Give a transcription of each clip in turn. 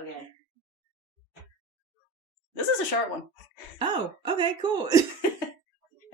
Okay. This is a short one. Oh, okay, cool.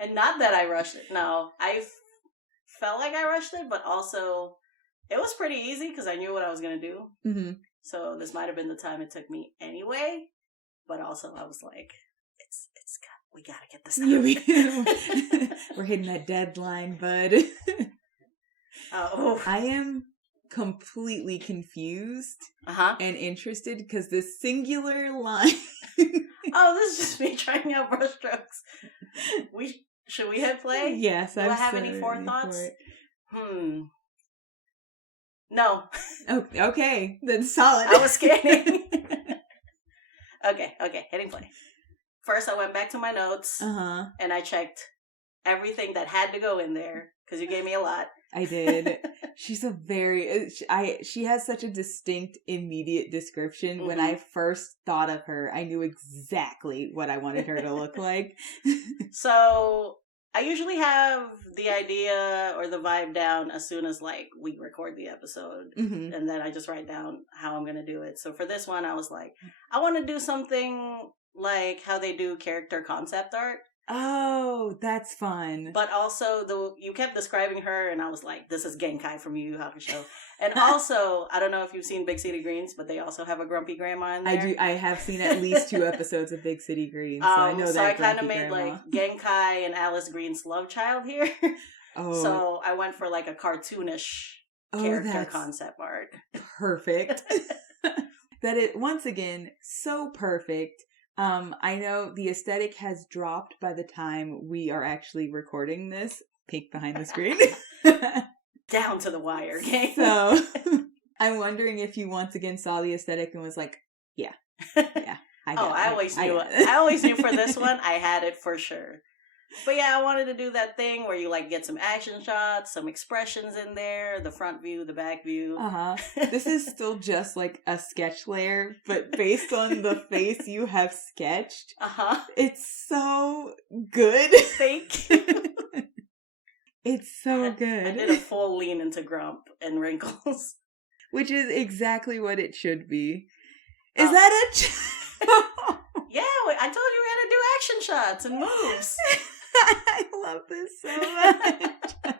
And not that I rushed it. No, I felt like I rushed it, but also it was pretty easy because I knew what I was going to do. Mm-hmm. So this might have been the time it took me anyway. But also I was like, we got to get this out. We're hitting that deadline, bud. Oh. I am completely confused and interested because this singular line. Oh, this is just me trying out brushstrokes. Should we hit play? Yes. Do I have any forethoughts? No. Oh, okay. That's solid. I was scanning. Okay, hitting play. First, I went back to my notes and I checked everything that had to go in there because you gave me a lot. I did. She's a very... She has such a distinct, immediate description. Mm-hmm. When I first thought of her, I knew exactly what I wanted her to look like. So, I usually have the idea or the vibe down as soon as, like, we record the episode. Mm-hmm. And then I just write down how I'm going to do it. So, for this one, I was like, I want to do something like how they do character concept art. Oh, that's fun. But also, you kept describing her, and I was like, this is Genkai from Yu Yu Hakusho. And also, I don't know if you've seen Big City Greens, but they also have a grumpy grandma in there. I have seen at least 2 episodes of Big City Greens, so I know that. So I kind of made, grandma. Like, Genkai and Alice Green's love child here. Oh. So I went for, like, a cartoonish character concept art. Perfect. That is, once again, so perfect. I know the aesthetic has dropped by the time we are actually recording this. Peek behind the screen. Down to the wire, okay? So, I'm wondering if you once again saw the aesthetic and was like, yeah, I always knew it. I always knew for this one, I had it for sure. But yeah, I wanted to do that thing where you like get some action shots, some expressions in there, the front view, the back view. This is still just like a sketch layer, but based on the face you have sketched, it's so good. Thank you. It's so good. I did a full lean into Grump and wrinkles. Which is exactly what it should be. Is that it? Yeah, I told you we had to do action shots and moves. I love this so much.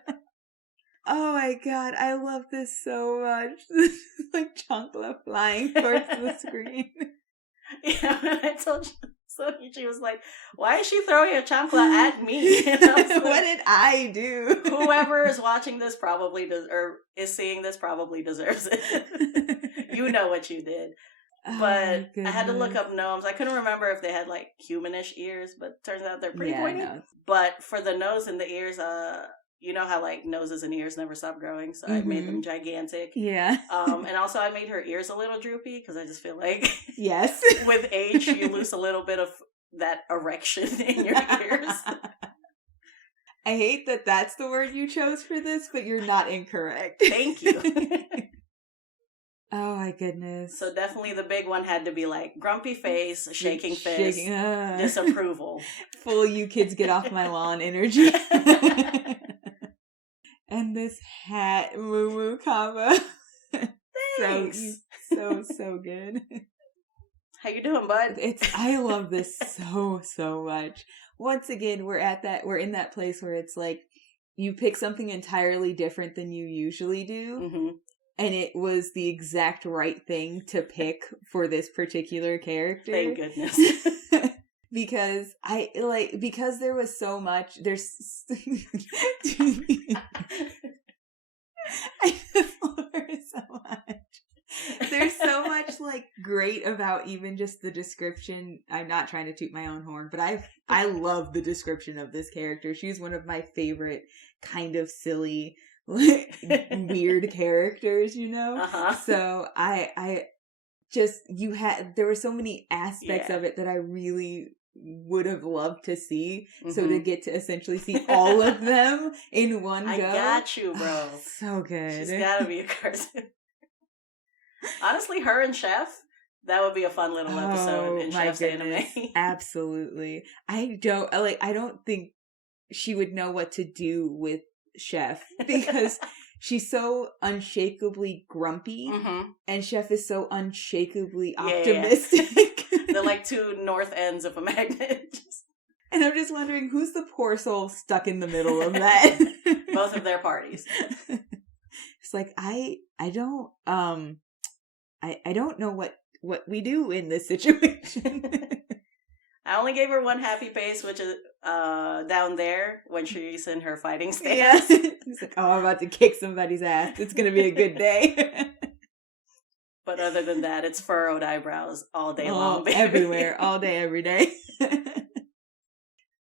Oh my god, I love this so much. This is like chancla flying towards the screen. Yeah, I told you. So she was like, why is she throwing a chancla at me? And I was like, what did I do? Whoever is watching this probably or is seeing this probably deserves it. You know what you did. But I had to look up gnomes. I couldn't remember if they had like humanish ears, but turns out they're pretty pointy. But for the nose and the ears, you know how like noses and ears never stop growing, so I made them gigantic. Yeah. And also I made her ears a little droopy because I just feel like yes, with age you lose a little bit of that erection in your ears. I hate that that's the word you chose for this, but you're not incorrect. Thank you. Oh my goodness. So definitely the big one had to be like grumpy face, shaking fist, disapproval. Full you kids get off my lawn energy. And this hat, moo moo combo. Thanks. So good. How you doing, bud? I love this so much. Once again, we're in that place where it's like you pick something entirely different than you usually do. Mm-hmm. And it was the exact right thing to pick for this particular character. Thank goodness. Because because there was so much, I just love her so much. There's so much like great about even just the description. I'm not trying to toot my own horn, but I love the description of this character. She's one of my favorite kind of silly weird characters, you know? So I just, there were so many aspects of it that I really would have loved to see. Mm-hmm. So to get to essentially see all of them in one go. I got you, bro. So good. She's gotta be a cartoon. Honestly, her and Chef, that would be a fun little episode in Chef's anime. Absolutely. I don't think she would know what to do with Chef because she's so unshakably grumpy, and Chef is so unshakably optimistic. They're like two north ends of a magnet. And I'm just wondering, who's the poor soul stuck in the middle of that? Both of their parties. It's like, I don't know what we do in this situation. I only gave her one happy face, which is down there when she's in her fighting stance. Yeah. It's like, oh, I'm about to kick somebody's ass. It's going to be a good day. But other than that, it's furrowed eyebrows all day long, baby. Everywhere, all day, every day.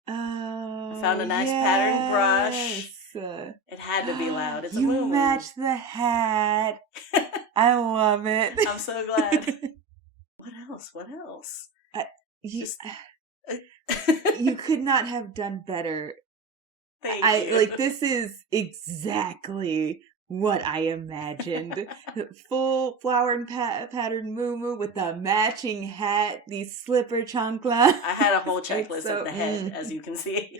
Found a nice pattern brush. It had to be loud. It's a moo-moo. You match the hat. I love it. I'm so glad. What else? You could not have done better. Thank you. Like, this is exactly what I imagined. Full flower and pattern moo-moo with the matching hat, the slipper chancla. I had a whole checklist at the head, as you can see.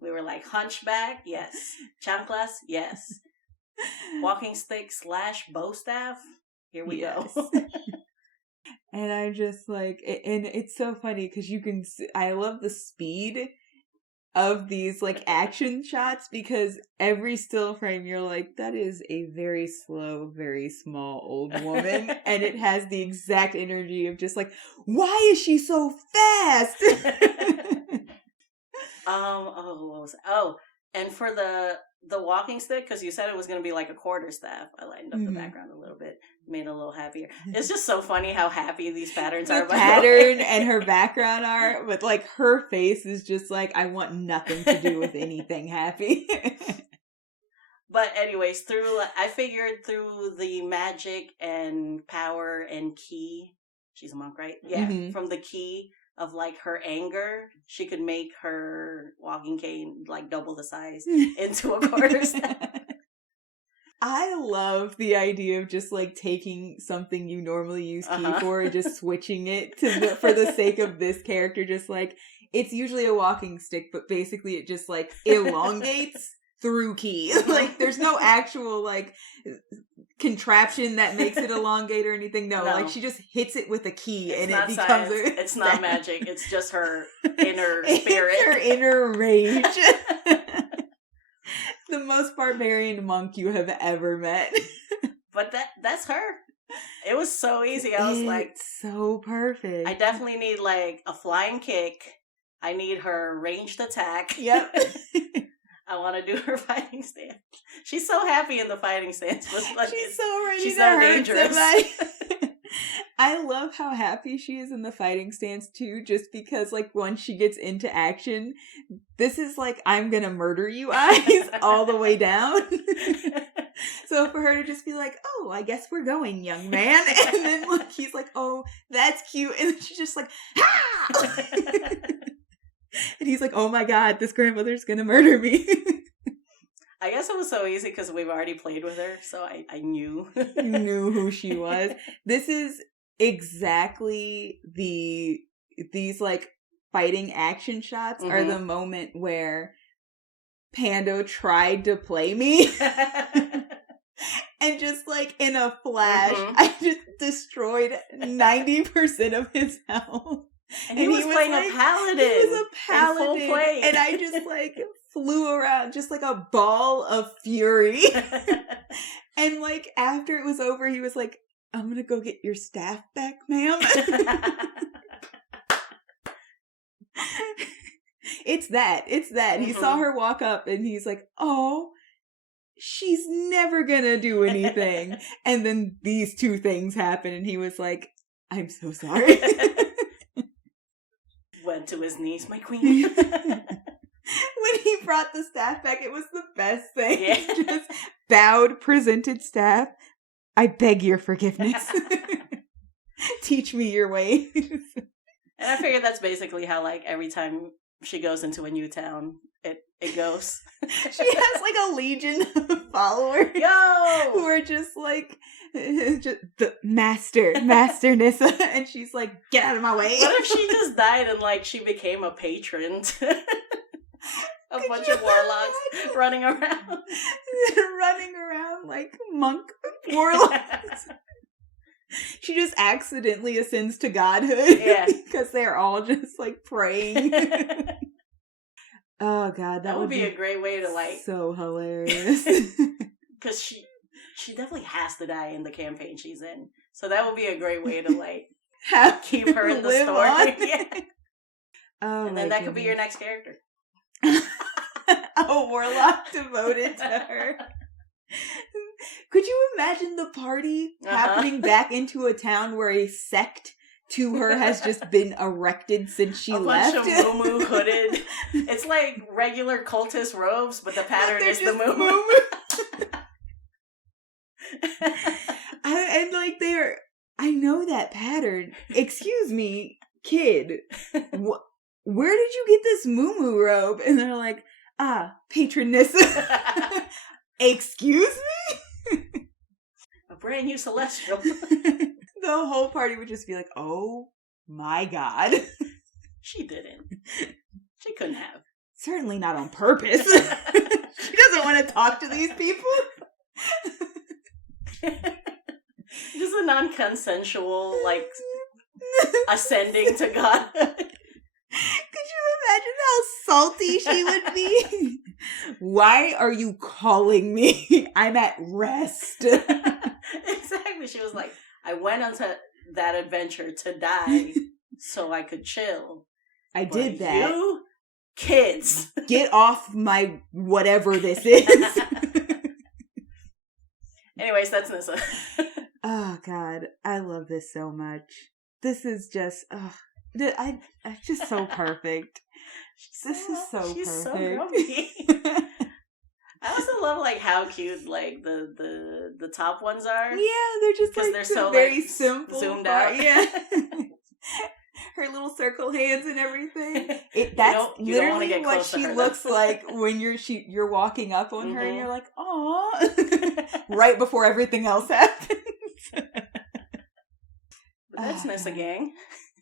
We were like, hunchback, yes. Chanclas, yes. Walking stick / bow staff, here we go. And I'm just like, and it's so funny because you can see, I love the speed of these like action shots, because every still frame you're like, that is a very slow, very small old woman. And it has the exact energy of just like, why is she so fast? And for the walking stick, because you said it was going to be like a quarter staff, I lightened up the background a little bit, made it a little happier. It's just so funny how happy these patterns are. The pattern and her background are, but like her face is just like, I want nothing to do with anything happy. But anyways, I figured through the magic and power and ki, she's a monk, right? Yeah, from the ki of like her anger, she could make her walking cane like double the size into a quarter staff. I love the idea of just like taking something you normally use ki for and just switching it for the sake of this character. Just like, it's usually a walking stick, but basically it just like elongates through ki. Like, there's no actual like contraption that makes it elongate or anything. No, like she just hits it with a ki and it becomes it's not magic. It's just her inner spirit. It's her inner rage. The most barbarian monk you have ever met. But that's her. It was so easy. I was like, so perfect. I definitely need like a flying kick. I need her ranged attack. Yep. I want to do her fighting stance. She's so happy in the fighting stance. Like, she's so ready she's to so hurt dangerous. Somebody. I love how happy she is in the fighting stance too, just because like once she gets into action, this is like, I'm gonna murder you eyes all the way down. So for her to just be like, oh, I guess we're going, young man. And then like he's like, oh, that's cute. And then she's just like, ha! And he's like, oh my god, this grandmother's gonna murder me. I guess it was so easy because we've already played with her, so I knew. You knew who she was. This is exactly these like fighting action shots are the moment where Pando tried to play me. And just like in a flash, I just destroyed 90% of his health. And he was playing like, a paladin. He was a paladin. In full plate. And I just like flew around just like a ball of fury. And like after it was over, he was like, I'm gonna go get your staff back, ma'am. It's that. He saw her walk up and he's like, oh, she's never gonna do anything. And then these two things happen and he was like, I'm so sorry. Went to his knees, my queen. When he brought the staff back, it was the best thing. Yeah. Just bowed, presented staff. I beg your forgiveness. Teach me your ways. And I figured that's basically how, like, every time she goes into a new town, it goes. She has, like, a legion of followers. Yo! Who are just, like, just the Master Nissa. And she's like, get out of my way. What if she just died and, like, she became a patron? A bunch of warlocks running around. Running around like monk warlocks. She just accidentally ascends to godhood. Yeah. Because they're all just like praying. Oh god, that would be a great way to like... So hilarious. Because she definitely has to die in the campaign she's in. So that would be a great way to like keep her in the story. Yeah. Oh, and then that could be your next character. A warlock devoted to her. Could you imagine the party happening back into a town where a sect to her has just been erected since she left? A bunch of moo hooded. It's like regular cultist robes, but the pattern is the moo. And like I know that pattern. Excuse me, kid. Where did you get this moo robe? And they're like, Patron Nissa. Excuse me? A brand new celestial. The whole party would just be like, oh my god. She didn't. She couldn't have. Certainly not on purpose. She doesn't want to talk to these people. Just a non-consensual, like, ascending to God. Could you imagine how salty she would be? Why are you calling me? I'm at rest. Exactly. She was like, I went on that adventure to die so I could chill. I did that. You kids. Get off my whatever this is. Anyways, that's Nissa. Oh, God. I love this so much. This is just... it's just so perfect. This is so she's perfect. So grumpy. I also love like how cute like the top ones are. Yeah, they're just like they're so very like, simple, zoomed out. Yeah. Her little circle hands and everything. That's you literally don't what she looks like when you're walking up on her and you're like, "Aw," right before everything else happens. That's Nissa gang.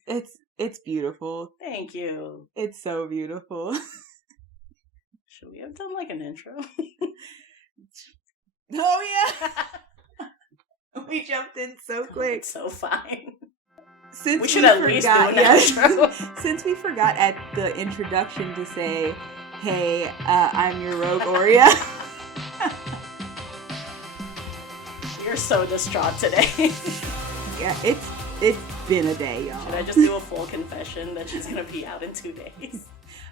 It's beautiful. Thank you. It's so beautiful. Should we have done like an intro? Oh yeah. We jumped in so quick. It's so fine. Since we should at least do an intro. Since we forgot at the introduction to say, "Hey, I'm your rogue Aurea." You're so distraught today. Yeah, it's been a day, y'all. Should I just do a full confession that she's gonna be out in 2 days?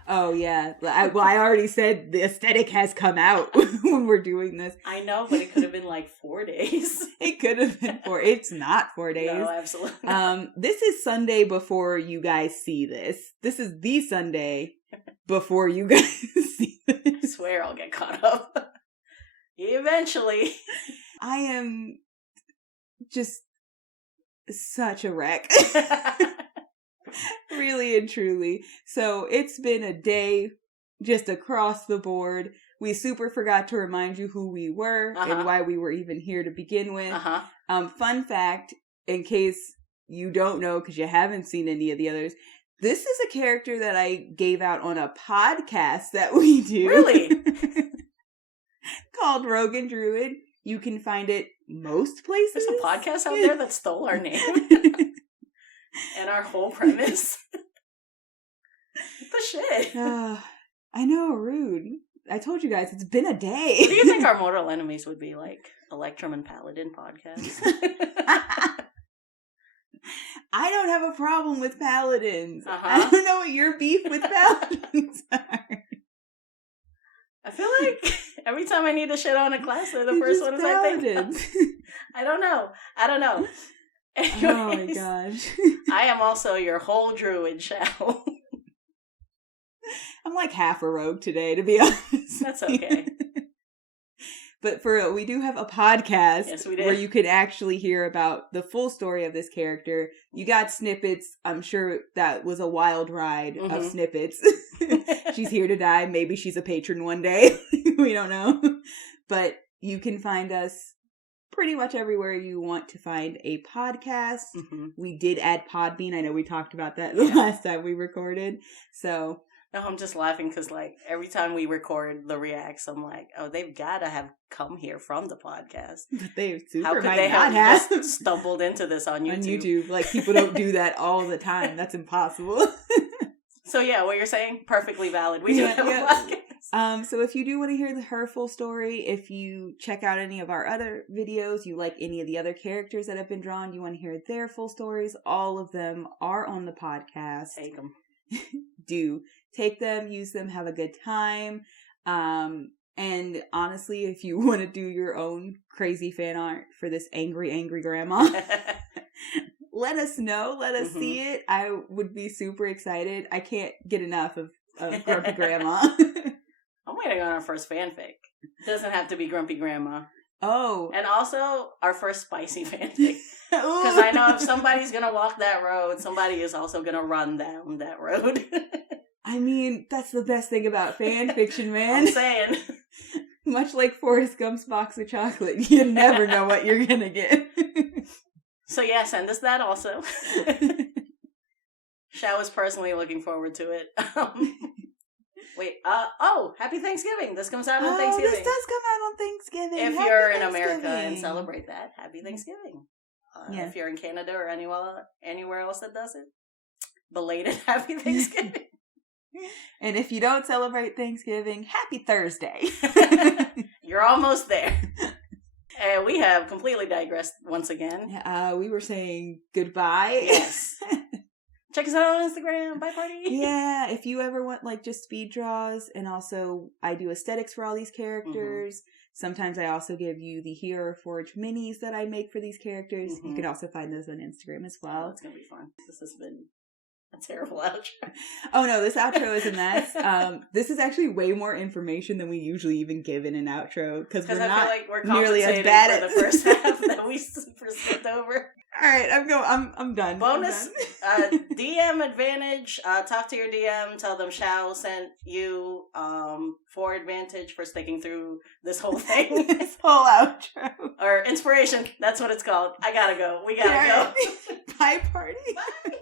Oh yeah. I already said the aesthetic has come out when we're doing this. I know, but it could have been like 4 days. It could have been 4. It's not 4 days. No, absolutely not. This is Sunday before you guys see this. This is the Sunday before you guys see this. I swear I'll get caught up. Eventually. I am just such a wreck. Really and truly. So it's been a day just across the board. We super forgot to remind you who we were and why we were even here to begin with. Fun fact, in case you don't know because you haven't seen any of the others, this is a character that I gave out on a podcast that we do. Really? Called Rogan Druid. You can find it most places. There's a podcast out there that stole our name. And our whole premise. What the shit? I know, rude. I told you guys, it's been a day. What do you think our mortal enemies would be like? Electrum and Paladin podcasts? I don't have a problem with paladins. I don't know what your beef with paladins are. I feel like every time I need to shit on a class, they're the first ones I think of. I don't know. Anyways, oh my gosh. I am also your whole druid shell. I'm like half a rogue today, to be honest. That's okay. But we do have a podcast where you can actually hear about the full story of this character. You got snippets. I'm sure that was a wild ride of snippets. She's here to die. Maybe she's a patron one day. We don't know. But you can find us pretty much everywhere you want to find a podcast. We did add Podbean. I know we talked about that the last time we recorded. So No, I'm just laughing because, like, every time we record the reacts, I'm like, oh, they've got to have come here from the podcast. But they How could might they not have just stumbled into this on YouTube? On YouTube. Like, people don't do that all the time. That's impossible. So, yeah, what you're saying, perfectly valid. We do have a podcast. So if you do want to hear her full story, if you check out any of our other videos, you like any of the other characters that have been drawn, you want to hear their full stories, all of them are on the podcast. Take them. Do take them, use them, have a good time. And honestly, if you want to do your own crazy fan art for this angry grandma, let us know. Let us see it. I would be super excited. I can't get enough of Grumpy Grandma. I'm waiting on our first fanfic. Doesn't have to be Grumpy Grandma. Oh. And also our first spicy fanfic. Because I know if somebody's going to walk that road, somebody is also going to run down that road. I mean, that's the best thing about fan fiction, man. I'm saying. Much like Forrest Gump's box of chocolate. You never know what you're going to get. So yeah, send us that also. Xiao is personally looking forward to it. Wait, happy Thanksgiving. This comes out on Thanksgiving. This does come out on Thanksgiving. If you're in America and celebrate that, happy Thanksgiving. If you're in Canada or anywhere else that does it, belated happy Thanksgiving. And if you don't celebrate Thanksgiving, happy Thursday. You're almost there. And we have completely digressed once again. We were saying goodbye. Yes. Check us out on Instagram. Bye, party. Yeah, if you ever want like just speed draws, and also I do aesthetics for all these characters. Sometimes I also give you the Hero Forge minis that I make for these characters. You can also find those on Instagram as well. Oh, it's going to be fun. This has been a terrible outro. Oh no, this outro is a mess. This is actually way more information than we usually even give in an outro because we're not feel like we're nearly as bad at the first half that we super skipped over. All right, I'm done. Bonus I'm done. DM advantage. Talk to your DM. Tell them Xiao sent you for advantage for sticking through this whole thing. This whole outro. Or inspiration. That's what it's called. I gotta go. We gotta go. Bye, party. Bye.